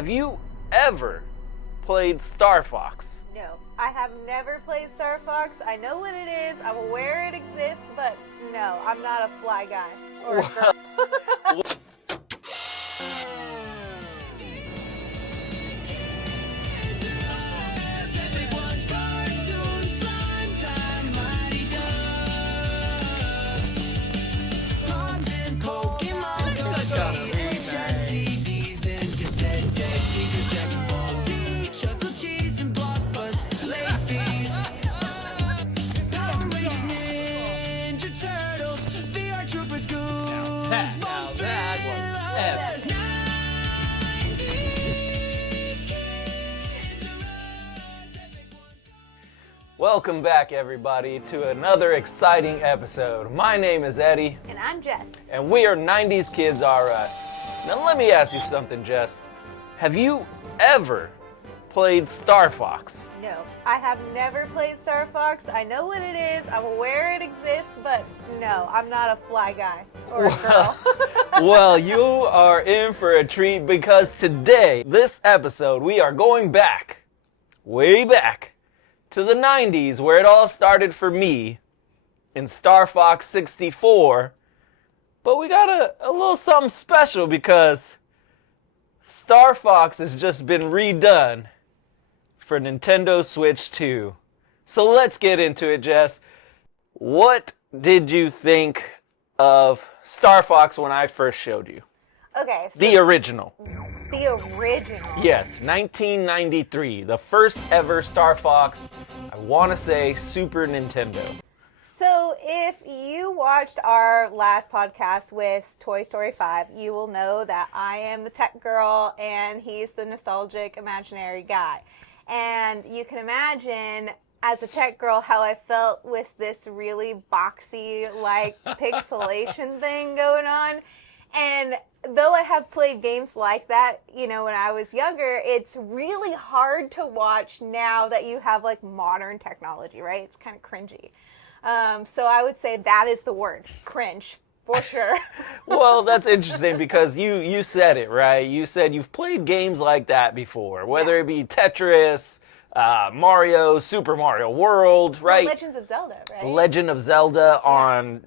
Have you ever played Starfox? No, I have never played Starfox. I know what it is. I'm aware it exists, but no, I'm not a fly guy or a girl. Welcome back, everybody, to another exciting episode. My name is Eddie. And I'm Jess. And we are 90s Kids R Us. Now let me ask you something, Jess. Have you ever played Starfox? No, I have never played Starfox. I know what it is. I'm aware it exists, but no, I'm not a fly guy or a girl. Well, you are in for a treat because today, this episode, we are going back, way back, to the 90s where it all started for me in Starfox 64. But we got a little something special because Starfox has just been redone for Nintendo Switch 2. So let's get into it, Jess. What did you think of Starfox when I first showed you? Okay. So The original. The original. Yes, 1993. The first ever Starfox. I want to say Super Nintendo. So if you watched our last podcast with Toy Story 5, you will know that I am the tech girl and he's the nostalgic imaginary guy. And you can imagine, as a tech girl, how I felt with this really boxy, like, pixelation thing going on. And though I have played games like that, you know, when I was younger, it's really hard to watch now that you have, like, modern technology, right? It's kind of cringy. So I would say that is the word, cringe, for sure. Well, that's interesting because you said it, right? You said you've played games like that before, whether it be Tetris, Mario, Super Mario World, right? Well, Legends of Zelda, right? Legend of Zelda on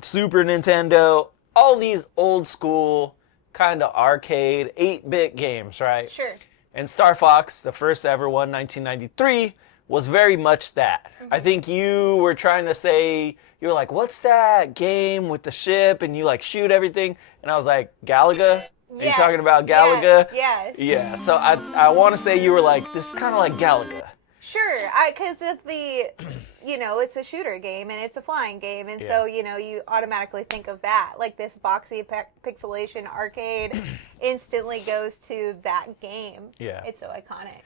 Super Nintendo. All these old school, kind of arcade, 8-bit games, right? Sure. And Starfox, the first ever one, 1993, was very much that. Mm-hmm. I think you were trying to say, you were like, what's that game with the ship and you like shoot everything? And I was like, Galaga? Are you talking about Galaga? Yes. Yeah, so I want to say you were like, this is kind of like Galaga. Sure, because of the, you know, it's a shooter game and it's a flying game, and so, you know, you automatically think of that. Like this boxy pixelation arcade instantly goes to that game. Yeah. It's so iconic.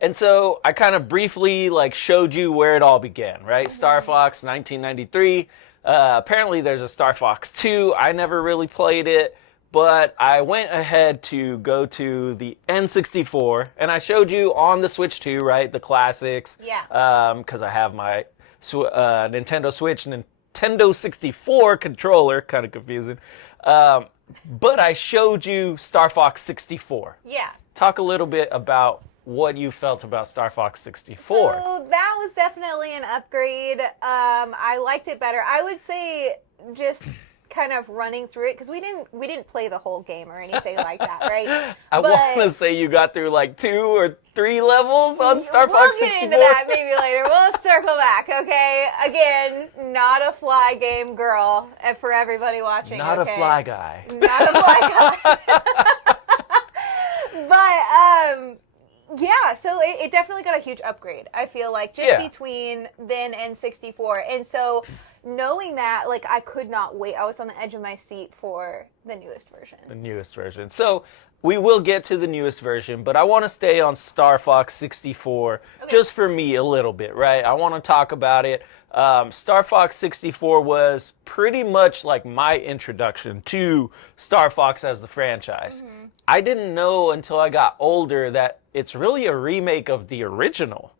And so I kind of briefly like showed you where it all began, right? Mm-hmm. Starfox, 1993. Apparently there's a Starfox 2. I never really played it. But I went ahead to go to the N64, and I showed you on the Switch 2, right, the classics. Yeah. Because I have my Nintendo Switch, Nintendo 64 controller, kind of confusing. But I showed you Starfox 64. Yeah. Talk a little bit about what you felt about Starfox 64. So that was definitely an upgrade. I liked it better. I would say just kind of running through it, because we didn't play the whole game or anything like that, right? I want to say you got through like 2 or 3 levels on Starfox 64. We'll get into that maybe later. We'll circle back, okay? Again, not a fly game girl, and for everybody watching, not a fly guy. Not a fly guy. But, yeah, so it definitely got a huge upgrade, I feel like, just between then and 64. And so knowing that, like, I could not wait. I was on the edge of my seat for the newest version. The newest version. So we will get to the newest version, but I want to stay on Starfox 64 just for me a little bit, right? I want to talk about it. Starfox 64 was pretty much like my introduction to Starfox as the franchise. Mm-hmm. I didn't know until I got older that it's really a remake of the original.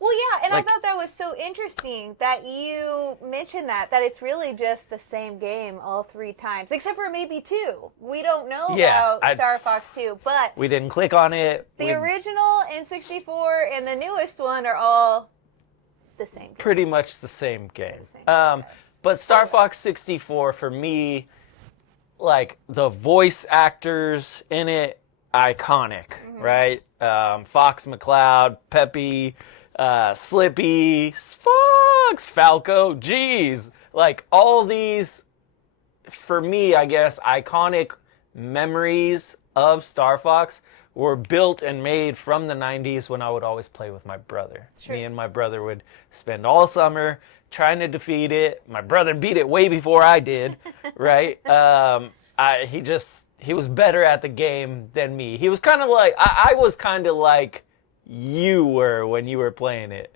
Well, yeah, and Like- I thought that was so interesting that you mentioned that it's really just the same game all 3 times, except for maybe 2. We don't know about Star Fox 2, but we didn't click on it. the original N64 and the newest one are all the same game. Pretty much the same game. The same game, yes. But Star Fox 64, for me, like, the voice actors in it, iconic, right? Fox McCloud, Peppy, Slippy, Fox, Falco, geez. Like, all these, for me, I guess, iconic memories of Star Fox were built and made from the 90s when I would always play with my brother. Sure. Me and my brother would spend all summer trying to defeat it. My brother beat it way before I did, right? He was better at the game than me. He was kind of like, I was kind of like you were when you were playing it.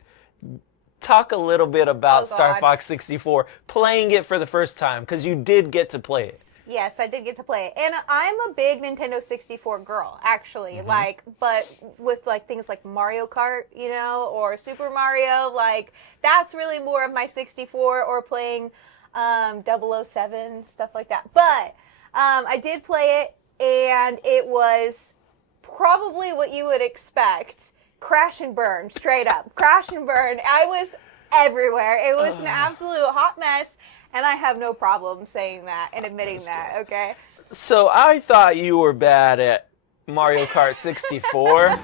Talk a little bit about Star Fox 64, playing it for the first time, because you did get to play it. Yes, I did get to play it. And I'm a big Nintendo 64 girl, actually. Like, but with like things like Mario Kart, you know, or Super Mario, like that's really more of my 64, or playing 007, stuff like that. But I did play it, and it was probably what you would expect. Crash and burn, straight up. Crash and burn. I was everywhere. It was an absolute hot mess. And I have no problem saying that and admitting that, okay? So I thought you were bad at Mario Kart 64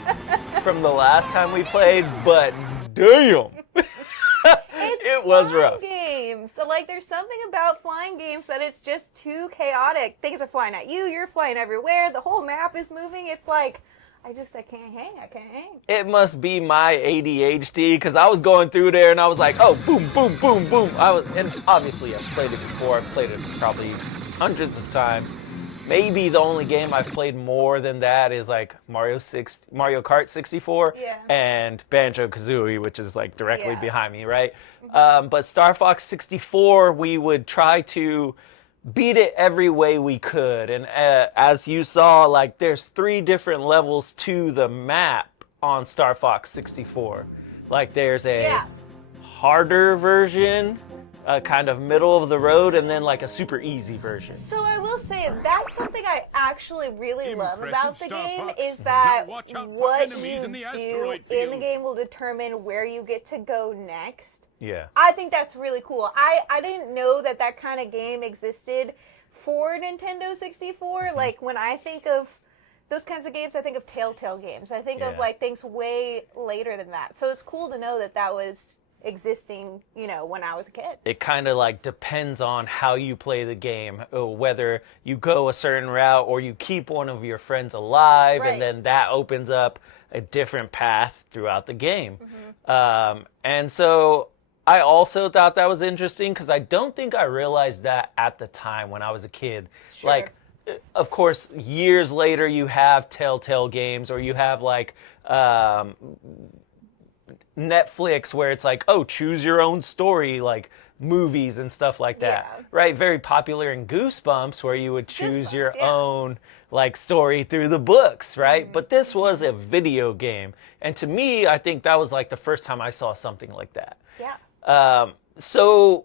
from the last time we played, but damn, it was rough. Games. So, like, there's something about flying games that it's just too chaotic. Things are flying at you. You're flying everywhere. The whole map is moving. It's like, I can't hang. I can't hang. It must be my ADHD, because I was going through there and I was like, oh, boom, boom, boom, boom. And obviously I've played it before. I've played it probably hundreds of times. Maybe the only game I've played more than that is like Mario Kart 64 and Banjo-Kazooie, which is like directly behind me, right? But Star Fox 64, we would try to beat it every way we could. And as you saw, like, there's 3 different levels to the map on Star Fox 64. Like, there's a harder version, a kind of middle of the road, and then like a super easy version. So I will say that's something I actually really love about the game, is that what you do in the game will determine where you get to go next. Yeah. I think that's really cool. I didn't know that kind of game existed for Nintendo 64. Like, when I think of those kinds of games, I think of Telltale games. I think of like things way later than that. So it's cool to know that was existing, you know, when I was a kid. It kind of like depends on how you play the game, whether you go a certain route or you keep one of your friends alive, and then that opens up a different path throughout the game. And so I also thought that was interesting, because I don't think I realized that at the time when I was a kid. Sure. Like, of course, years later you have Telltale games, or you have like Netflix, where it's like, oh, choose your own story, like movies and stuff like that, right? Very popular in Goosebumps, where you would choose your own like story through the books, right? But this was a video game, and to me, I think that was like the first time I saw something like that. So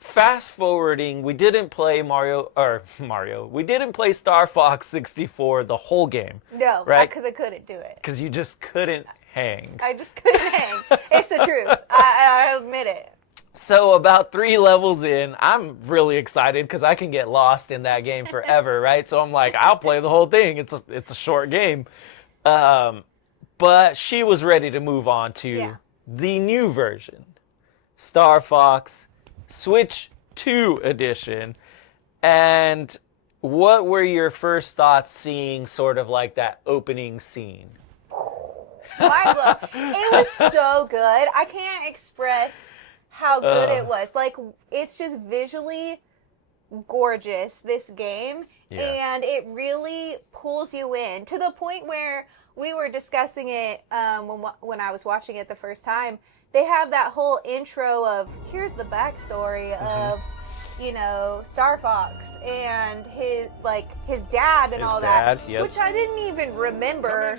fast forwarding, we didn't play we didn't play Star Fox 64 the whole game. No, right? Because I couldn't do it. Because you just couldn't hang. I just couldn't hang. It's the truth. I admit it. So about 3 levels in, I'm really excited because I can get lost in that game forever, right? So I'm like, I'll play the whole thing. It's a short game. But she was ready to move on to the new version, Star Fox Switch 2 edition. And what were your first thoughts seeing sort of like that opening scene? Mind blown. It was so good. I can't express how good it was. Like, it's just visually gorgeous, this game. And it really pulls you in to the point where we were discussing it when I was watching it the first time. They have that whole intro of, here's the backstory of you know, Starfox and his dad and His all dad, that, yep. which I didn't even remember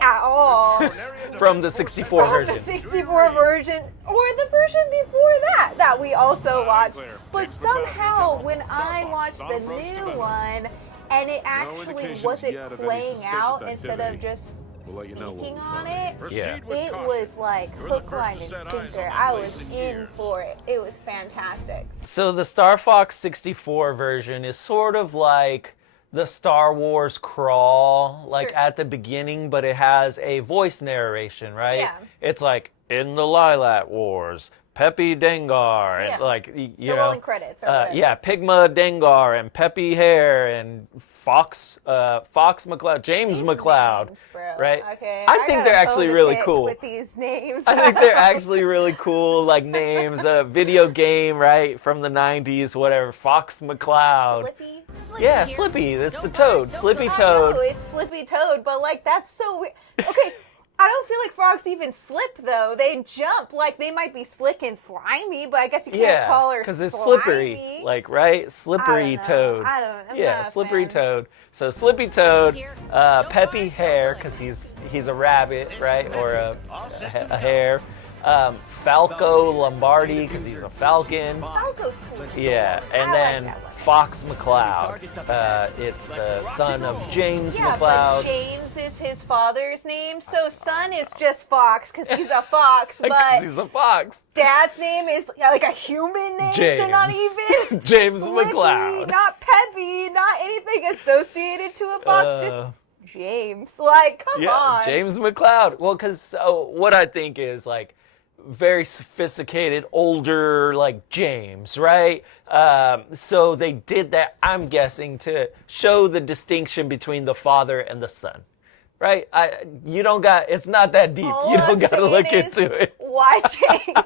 at all. From the 64 From version. the 64 version, or the version before that we also watched. But somehow, when I watched the new one, and it actually wasn't playing out instead of just speaking on it, Yeah. it was like hook, line, and sinker. I was in for it. It was fantastic. So the Star Fox 64 version is sort of like the Star Wars crawl, like Sure. at the beginning, but it has a voice narration, right? Yeah. It's like, in the Lilac Wars, Peppy Dengar, and Yeah. like, The you know. rolling credits or whatever. Yeah, Pigma Dengar and Peppy Hare and Fox McCloud, James These McCloud, names, bro. right? Okay. I think got they're a actually bone to really pick cool. with these names. I think they're actually really cool, like names. A video game, right, from the 90s, whatever. Fox McCloud. Slippy. Yeah, Slippy. That's the Toad. Slippy Toad. I know it's Slippy Toad, but like that's so weird. Okay, I don't feel like frogs even slip though. They jump like they might be slick and slimy, but I guess you can't call her because it's slimy. slippery, like right, slippery Toad. I don't know. I'm Yeah, not a slippery fan. Toad. So Slippy Toad, Peppy Hare, because he's a rabbit, right, or a hare. Falco Lombardi, because he's a falcon. Falco's cool. Yeah, and I then like that one. Fox McCloud. It's the son of James Yeah, McCloud. but James is his father's name, so son is just Fox because he's a fox, Because but he's a fox. dad's name is like a human name, so not James. even James Slippy, McCloud. not Peppy, not anything associated to a fox, Uh, just James. Like, come on. James McCloud. Well, because what I think is like very sophisticated, older, like James, right? So they did that, I'm guessing, to show the distinction between the father and the son, right? You don't got, it's not that deep. All You don't I'm got to saying look is, into it. Why James?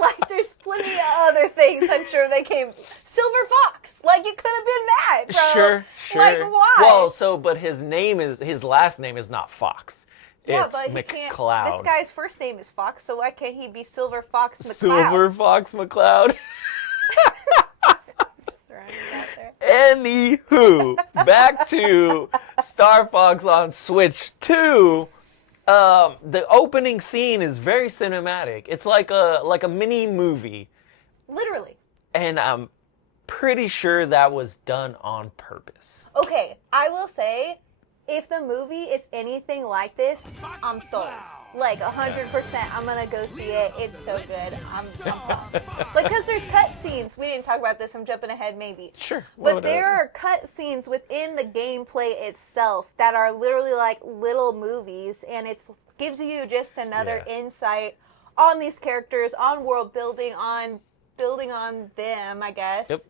Like, there's plenty of other things I'm sure they came. Silver Fox. Like, you could have been that, bro. Sure. Like, why? Well, but his last name is not Fox. Yeah, It's but he can't. McCloud. This guy's first name is Fox, so why can't he be Silver Fox McCloud? Silver Fox McCloud. Just throwing it out there. Anywho, back to Star Fox on Switch 2. The opening scene is very cinematic. It's like a mini movie, Literally. and I'm pretty sure that was done on purpose. Okay, I will say, if the movie is anything like this, I'm sold. Like 100%, I'm gonna go see it. It's so good. I'm pumped. Like, because there's cut scenes. We didn't talk about this. I'm jumping ahead, maybe. Sure. But there are cut scenes within the gameplay itself that are literally like little movies, and it gives you just another insight on these characters, on world building, on building on them, I guess. Yep.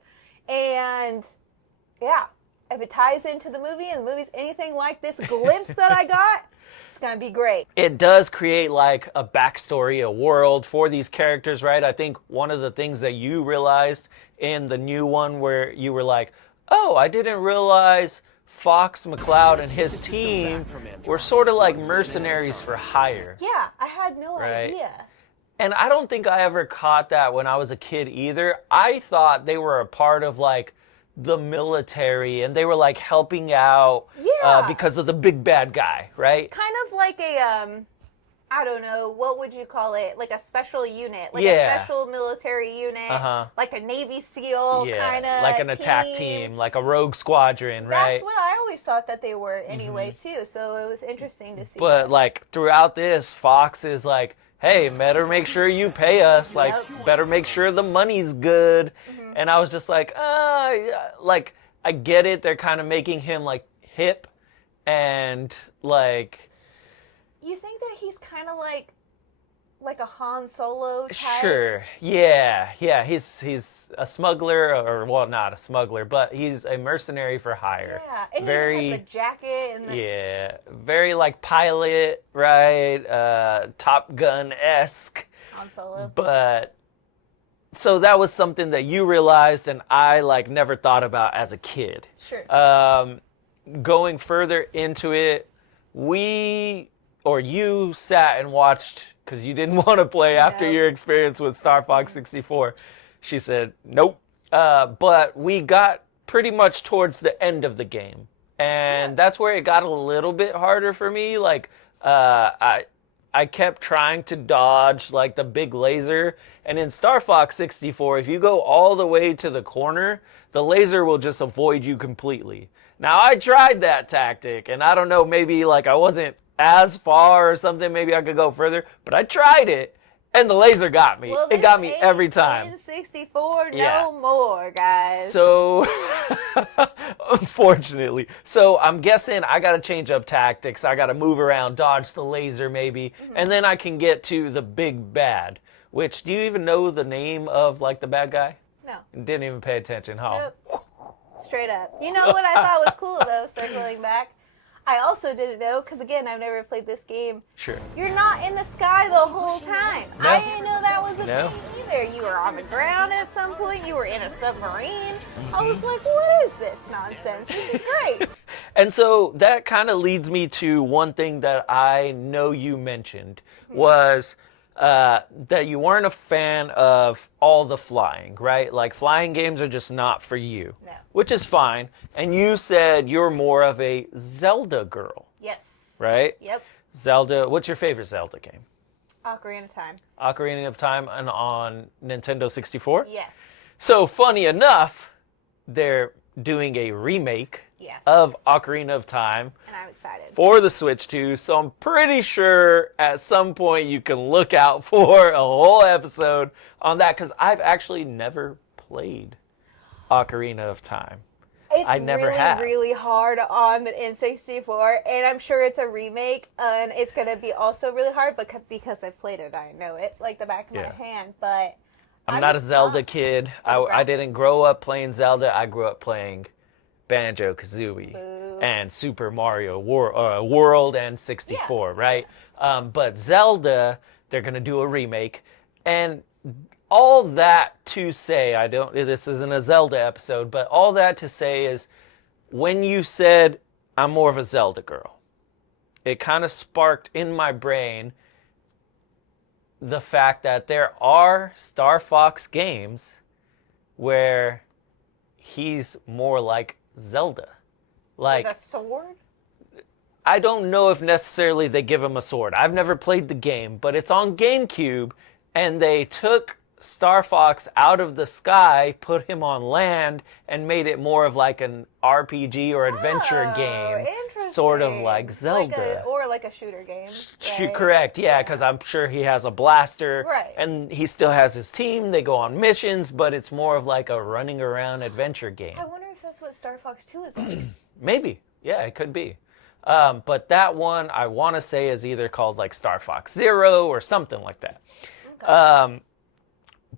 And yeah, if it ties into the movie and the movie's anything like this glimpse that I got, it's gonna be great. It does create like a backstory, a world for these characters, right? I think one of the things that you realized in the new one where you were like, oh, I didn't realize Fox McCloud and his team were sort of like mercenaries for hire. Yeah, I had no idea. And I don't think I ever caught that when I was a kid either. I thought they were a part of like the military and they were like helping out because of the big bad guy, right? Kind of like a, I don't know, what would you call it? Like a special unit, like a special military unit, like a Navy SEAL kind of like an attack team, like a rogue squadron, right? That's what I always thought that they were anyway, too. So it was interesting to see. But like throughout this, Fox is like, hey, better make sure you pay us. Like, better make sure the money's good. And I was just like, like, I get it. They're kind of making him like hip and like. You think that he's kind of like a Han Solo type? Sure. Yeah. He's a smuggler, or well, not a smuggler, but he's a mercenary for hire. Yeah, and very, he has the jacket and the... very like pilot, right? Top Gun-esque. Han Solo. But so that was something that you realized and I like never thought about as a kid. Sure. Going further into it, you sat and watched because you didn't want to play after your experience with Star Fox 64. She said, nope, but we got pretty much towards the end of the game. And that's where it got a little bit harder for me. Like, I kept trying to dodge like the big laser. And in Starfox 64, if you go all the way to the corner, the laser will just avoid you completely. Now, I tried that tactic, and I don't know, maybe like I wasn't as far or something. Maybe I could go further, but I tried it. And the laser got me. Well, it got me every time. In 64, no more, guys. So, unfortunately. So, I'm guessing I got to change up tactics. I got to move around, dodge the laser maybe, and then I can get to the big bad. Which, do you even know the name of, like, the bad guy? No. Didn't even pay attention, huh? Nope. Straight up. You know what I thought was cool, though, circling back? I also didn't know, because again, I've never played this game. Sure. You're not in the sky the whole time. No. I didn't know that was a No. thing either. You were on the ground at some point. You were in a submarine. I was like, what is this nonsense? This is great. And so that kind of leads me to one thing that I know you mentioned was that you weren't a fan of all the flying, right? Like flying games are just not for you, No. which is fine. And you said you're more of a Zelda girl, Yes. right? Yep. Zelda, what's your favorite Zelda game? Ocarina of Time. Ocarina of Time and on Nintendo 64? Yes. So funny enough, they're doing a remake Yes. of Ocarina of Time And I'm excited. for the Switch 2, so I'm pretty sure at some point you can look out for a whole episode on that, because I've actually never played Ocarina of Time. It's I never really, have. really hard on the N64, and I'm sure it's a remake, and it's going to be also really hard, but because I've played it, I know it like the back of Yeah. my hand, but I'm not a just Zelda pumped kid. for the I didn't grow up playing Zelda. I grew up playing Banjo-Kazooie Boo. and Super Mario World and 64, right? But Zelda, they're going to do a remake. And all that to say, this isn't a Zelda episode, but all that to say is when you said, I'm more of a Zelda girl, it kind of sparked in my brain the fact that there are Star Fox games where he's more like Zelda. Like, with a sword? I don't know if necessarily they give him a sword. I've never played the game, but it's on GameCube, and they took Star Fox out of the sky, put him on land, and made it more of like an RPG or adventure game. Sort of like Zelda. Like a shooter game. Right? Correct, yeah, because I'm sure he has a blaster, Right. and he still has his team. They go on missions, but it's more of like a running around adventure game. I wonder if that's what Star Fox 2 is like. Maybe, yeah, it could be. But that one I want to say is either called like Star Fox Zero or something like that. Okay.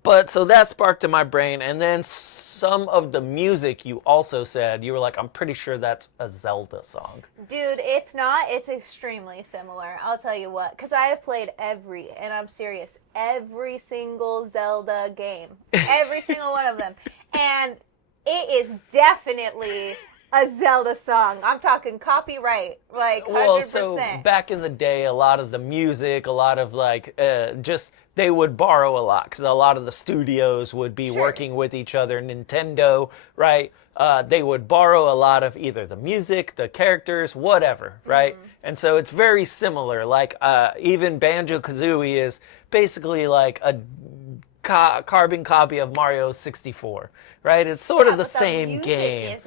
But so that sparked in my brain, and then some of the music you also said, you were like, I'm pretty sure that's a Zelda song. Dude, if not, it's extremely similar. I'll tell you what, because I have played and I'm serious, every single Zelda game. Every single one of them. And it is definitely a Zelda song. I'm talking copyright, like 100%. Well, so back in the day, a lot of the music, a lot of like, they would borrow a lot because a lot of the studios would be working with each other. Nintendo, right? They would borrow a lot of either the music, the characters, whatever, right? And so it's very similar. Like even Banjo-Kazooie is basically like a carbon copy of Mario 64, right? It's sort of the same game.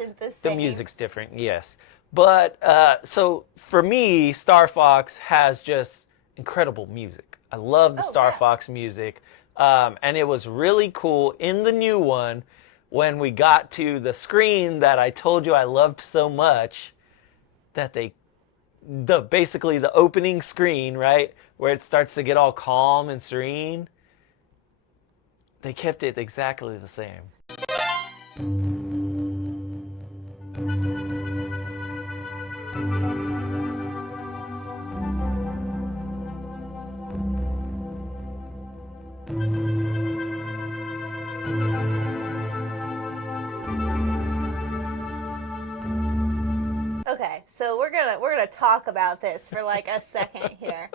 The music's different, yes. But so for me, Star Fox has just incredible music. I love the Star Fox music. And it was really cool in the new one when we got to the screen that I told you I loved so much, that basically the opening screen, right, where it starts to get all calm and serene, they kept it exactly the same. Okay, so we're gonna talk about this for like a second here.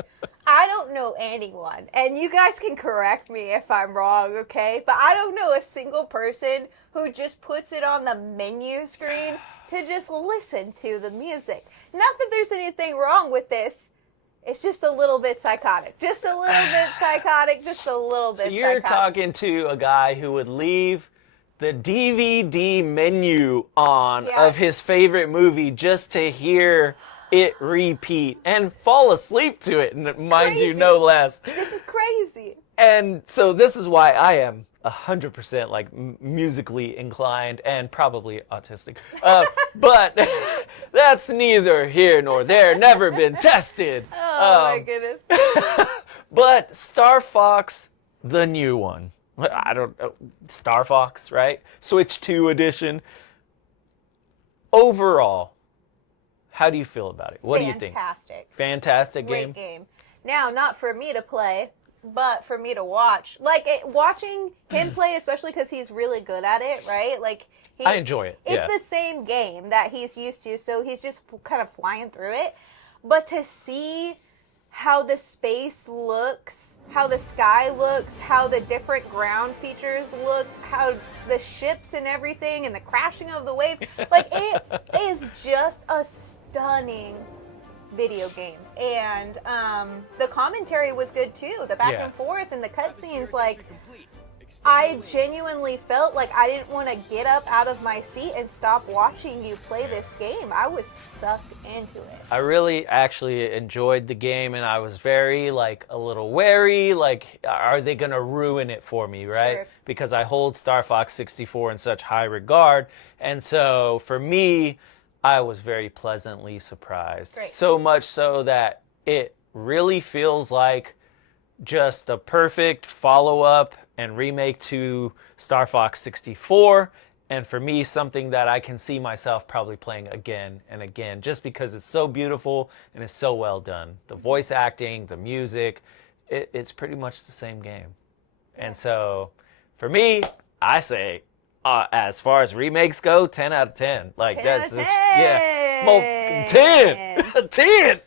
I I don't know anyone, and you guys can correct me if I'm wrong, okay? But I don't know a single person who just puts it on the menu screen to just listen to the music. Not that there's anything wrong with this. It's just a little bit psychotic. Just a little bit psychotic. Just a little bit So you're psychotic. talking to a guy who would leave the DVD menu on of his favorite movie just to hear it repeat and fall asleep to it, mind you, no less. This is crazy. And so this is why I am 100% like musically inclined and probably autistic. But that's neither here nor there. Never been tested. Oh my goodness. But Starfox, the new one. I don't know. Starfox, right? Switch 2 edition. Overall, how do you feel about it? What do you think? Fantastic. Fantastic game? Great game. Now, not for me to play, but for me to watch. Like, watching him play, especially because he's really good at it, right? Like, I enjoy it. It's the same game that he's used to, so he's just kind of flying through it. But to see how the space looks, how the sky looks, how the different ground features look, how the ships and everything, and the crashing of the waves, like, it is just a stunning video game. And the commentary was good too, the back and forth and the cutscenes. Like, I genuinely felt like I didn't want to get up out of my seat and stop watching you play this game. I was sucked into it. I really actually enjoyed the game, and I was very, like, a little wary, like, are they going to ruin it for me, right? Sure. Because I hold Star Fox 64 in such high regard, and so for me, I was very pleasantly surprised. Great. So much so that it really feels like just a perfect follow-up and remake to Star Fox 64, and for me, something that I can see myself probably playing again and again, just because it's so beautiful and it's so well done. The voice acting, the music, it's pretty much the same game. And so, for me, I say, as far as remakes go, 10 out of 10. Like, 10 that's out of 10. Yeah, well, 10. 10.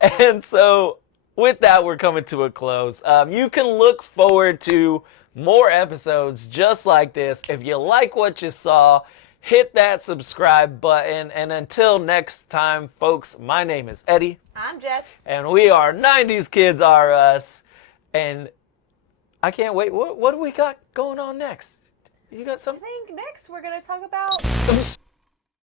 And so, with that, we're coming to a close. You can look forward to more episodes just like this. If you like what you saw, hit that subscribe button. And until next time, folks, my name is Eddie. I'm Jess. And we are 90s Kids R Us. And I can't wait. What do we got going on next? You got something? I think next we're going to talk about